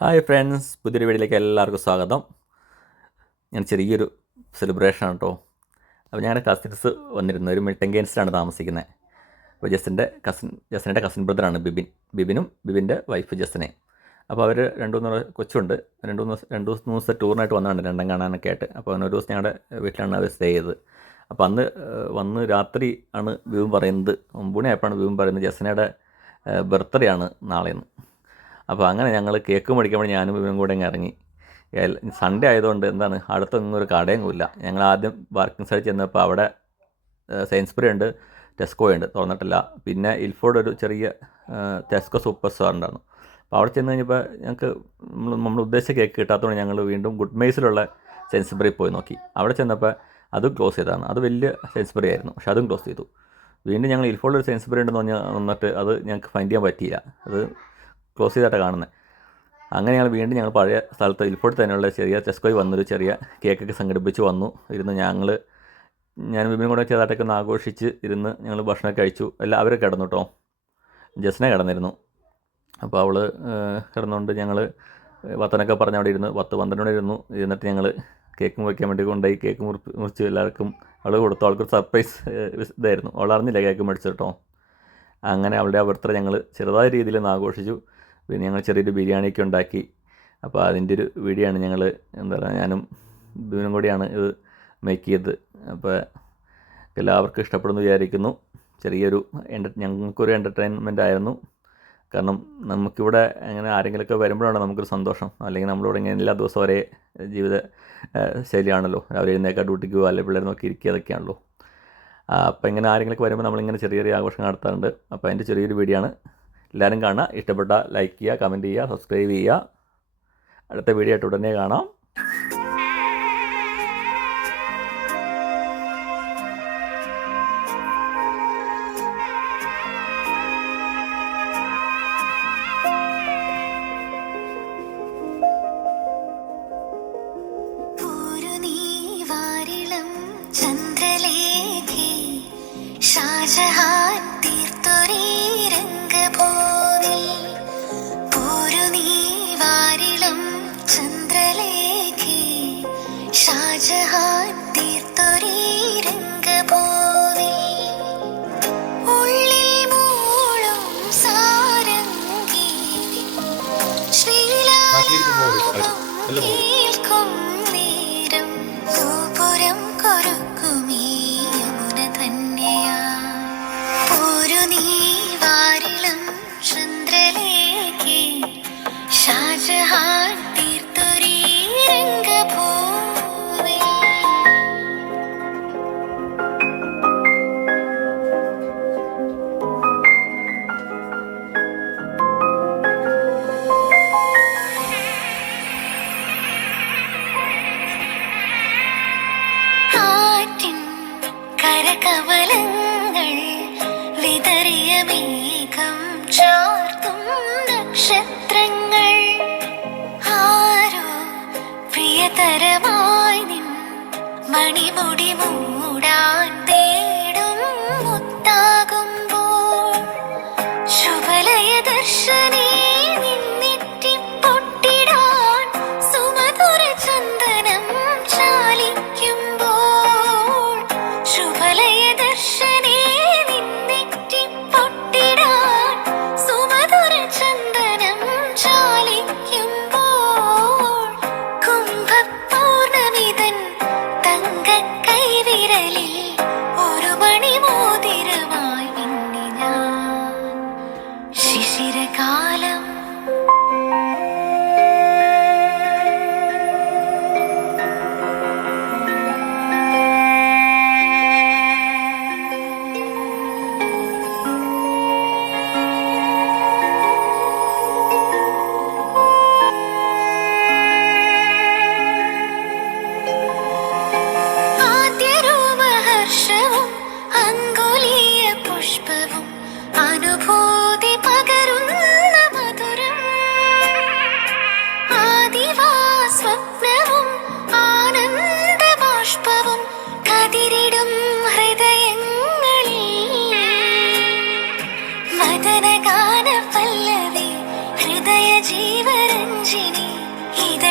Hi friends, പുതിയൊരു വീഡിയോയിലേക്ക് എല്ലാവർക്കും സ്വാഗതം. ഞാൻ ചെറിയൊരു സെലിബ്രേഷനാണ് കേട്ടോ. അപ്പോൾ ഞങ്ങളുടെ കസിൻസ് വന്നിരുന്നു. ഒരു മിൽട്ടൺ കെയ്ൻസിലാണ് താമസിക്കുന്നത്. അപ്പോൾ ജസ്റ്റിൻ്റെ കസിൻ ബ്രദറാണ് ബിബിനും ബിബിൻ്റെ വൈഫ് ജസ്റ്റിനെ. അപ്പോൾ അവർ രണ്ട് മൂന്ന് കൊച്ചുണ്ട്. രണ്ട് മൂന്ന് ദിവസത്തെ ടൂറിനായിട്ട് വന്നതാണ്, രണ്ടും കാണാനൊക്കെ ആയിട്ട്. അപ്പോൾ ഒരു ദിവസം ഞങ്ങളുടെ വീട്ടിലാണ് അവർ സ്റ്റേ ചെയ്തത്. അപ്പോൾ അന്ന് വന്ന് രാത്രി ആണ് ബിബിൻ പറയുന്നത്, 9 മണിയായപ്പോഴാണ് ബിബിൻ പറയുന്നത് ജസ്റ്റിനയുടെ ബർത്ത്ഡേ ആണ് നാളെയെന്ന്. അപ്പോൾ അങ്ങനെ ഞങ്ങൾ കേക്ക് മേടിക്കാൻ വേണ്ടി ഞാനും ഇവനും കൂടെ ഇങ്ങ് ഇറങ്ങി. സൺഡേ ആയതുകൊണ്ട് അടുത്തൊന്നും ഒരു കടയൊന്നും ഇല്ല. ഞങ്ങൾ ആദ്യം പാർക്കിംഗ് സൈഡിൽ ചെന്നപ്പോൾ അവിടെ സെയിൻസ്ബറി ഉണ്ട്, ടെസ്കോ ഉണ്ട്, തുറന്നിട്ടില്ല. പിന്നെ ഇൽഫോർഡ് ഒരു ചെറിയ ടെസ്കോ സൂപ്പർ സ്റ്റോർ ഉണ്ടായിരുന്നു. അപ്പോൾ അവിടെ ചെന്ന് കഴിഞ്ഞപ്പോൾ ഞങ്ങൾക്ക് നമ്മൾ ഉദ്ദേശിച്ച കേക്ക് കിട്ടാത്തതുകൊണ്ട് ഞങ്ങൾ വീണ്ടും ഗുഡ് മെയ്സിലുള്ള സെയിൻസ്ബറി പോയി നോക്കി. അവിടെ ചെന്നപ്പോൾ അതും ക്ലോസ് ചെയ്തതാണ്. അത് വലിയ സെയിൻസ്ബറി ആയിരുന്നു, പക്ഷെ അതും ക്ലോസ് ചെയ്തു. വീണ്ടും ഞങ്ങൾ ഇൽഫോർഡിൽ ഒരു സെയിൻസ്ബറി ഉണ്ടെന്ന് വന്നിട്ട് അത് ഞങ്ങൾക്ക് ഫൈൻഡ് ചെയ്യാൻ പറ്റിയില്ല. അത് ക്ലോസ് ചെയ്തിട്ടാണ് കാണുന്നത്. അങ്ങനെ ഞങ്ങൾ പഴയ സ്ഥലത്ത് ഇൽഫോർഡിൽ തന്നെയുള്ള ചെറിയ ടെസ്കോയിൽ വന്നൊരു ചെറിയ കേക്കൊക്കെ സംഘടിപ്പിച്ച് ഇരുന്ന് ഞാൻ ബിബിനും കൂടെ ചെറുതായിട്ടൊക്കെ ഒന്ന് ആഘോഷിച്ച് ഇരുന്ന് ഞങ്ങൾ ഭക്ഷണമൊക്കെ കഴിച്ചു. അവർ കിടന്നു കേട്ടോ. ജസ്റ്റിനെ കിടന്നിരുന്നു. അപ്പോൾ അവൾ കിടന്നുകൊണ്ട് ഞങ്ങൾ വത്തനൊക്കെ പറഞ്ഞ് അവിടെ ഇരുന്ന് 10-12 മണി ഇരുന്നിട്ട് ഞങ്ങൾ കേക്ക് മുറിക്കാൻ വേണ്ടി കൊണ്ടുപോയി കേക്ക് മുറിച്ച് എല്ലാവർക്കും അവൾ കൊടുത്തു. അവൾക്കൊരു സർപ്രൈസ് ഇതായിരുന്നു. അവൾ അറിഞ്ഞില്ല കേക്ക് മേടിച്ചു കേട്ടോ. അങ്ങനെ അവളുടെ ആ ബർത്ത്ഡേ ഞങ്ങൾ ചെറുതായ രീതിയിൽ ഒന്ന് ആഘോഷിച്ചു. പിന്നെ ഞങ്ങൾ ചെറിയൊരു ബിരിയാണിയൊക്കെ ഉണ്ടാക്കി. അപ്പോൾ അതിൻ്റെ ഒരു വീഡിയോ ആണ് ഞാനും ബിബിനും കൂടിയാണ് ഇത് മേക്ക് ചെയ്തത്. അപ്പോൾ എല്ലാവർക്കും ഇഷ്ടപ്പെടുന്നു വിചാരിക്കുന്നു. ചെറിയൊരു ഞങ്ങൾക്കൊരു എൻ്റർടൈൻമെൻ്റ് ആയിരുന്നു. കാരണം നമുക്കിവിടെ അങ്ങനെ ആരെങ്കിലുമൊക്കെ വരുമ്പോഴാണ് നമുക്കൊരു സന്തോഷം. അല്ലെങ്കിൽ നമ്മളിവിടെ ഇങ്ങനെ എല്ലാ ദിവസവും ഒരേ ജീവിത ശൈലിയാണല്ലോ. രാവിലെ എഴുന്നേൽക്കുക, ഡ്യൂട്ടിക്ക് പോകുക, അല്ലെങ്കിൽ പിള്ളേർ നോക്കി ഇരിക്കുക, അതൊക്കെയാണല്ലോ. അപ്പോൾ ഇങ്ങനെ ആരെങ്കിലുമൊക്കെ വരുമ്പോൾ നമ്മളിങ്ങനെ ചെറിയ ചെറിയ ആഘോഷങ്ങൾ നടത്താറുണ്ട്. അപ്പോൾ അതിൻ്റെ ചെറിയൊരു വീഡിയോ ആണ്. എല്ലാവരും കാണുക. ഇഷ്ടപ്പെട്ട ലൈക്ക് ചെയ്യുക, കമൻറ്റ് ചെയ്യുക, സബ്സ്ക്രൈബ് ചെയ്യുക. അടുത്ത വീഡിയോ ആയിട്ട് ഉടനെ കാണാം. ഷാജഹാൻ തീർത്തൊരേ രംഗഭൂവിൽ പോരു നീ വാരിളം ചന്ദ്രലേഖേ. ഷാജഹാൻ തീർത്തൊരേ രംഗഭൂവിൽ ഉള്ളിൽ മൂളും സാരംഗി ശ്രീലാപം കേൾക്കും നേരം ഗോപുരം കൊരുക്കുമീ ഷാജഹാൻ തീർത്തൊരേ രംഗഭൂവിൽ. ആറ്റിൻ കരകവലങ്ങൾ വിതറിയ മേഘം ചാർത്തും നക്ഷത്രങ്ങൾ. ആരോ പ്രിയതരമായി നിൻ മണിമുടി മൂടാൻ തേടും മുത്താകുമ്പോൾ ശുഭലയ ദർശനേ നിന്നിട്ടിപ്പൊട്ടിടാൻ സുമധുര ചന്ദനം ചാലിക്കുമ്പോൾ ശുഭലയ ദർശനേ നിന്നിട്ടിപ്പൊട്ടിടാൻ സുമധുര ചന്ദനം ചാലിക്കുമ്പോൾ കുംഭപൂർണമിതൻ തങ്കക്കൈവിരൽ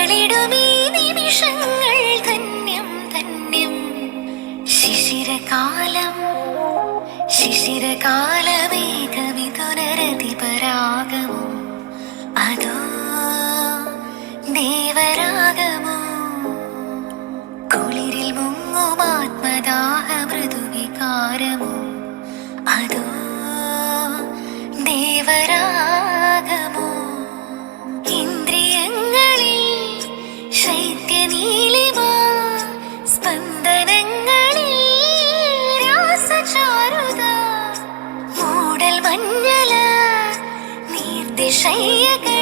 കരളിടുമീ നിമിഷങ്ങൾ ധന്യം ധന്യം. ശിശിരകാലം ശിശിരകാലമേഘമിഥുനരതിപരാഗമോ അതോ ദേവരാഗമോ? കുളിരിൽ മുങ്ങും ആത്മദാഹ മൃദുവികാരമോ അതോ ദേവരാഗമോ? ഇന്ദ്രിയങ്ങളിൽ ശൈത്യനീലിമ, സ്പന്ദനങ്ങളിൽ രാസചാരുത, മൂടൽ മഞ്ഞല നീർദിശയ്യകൾ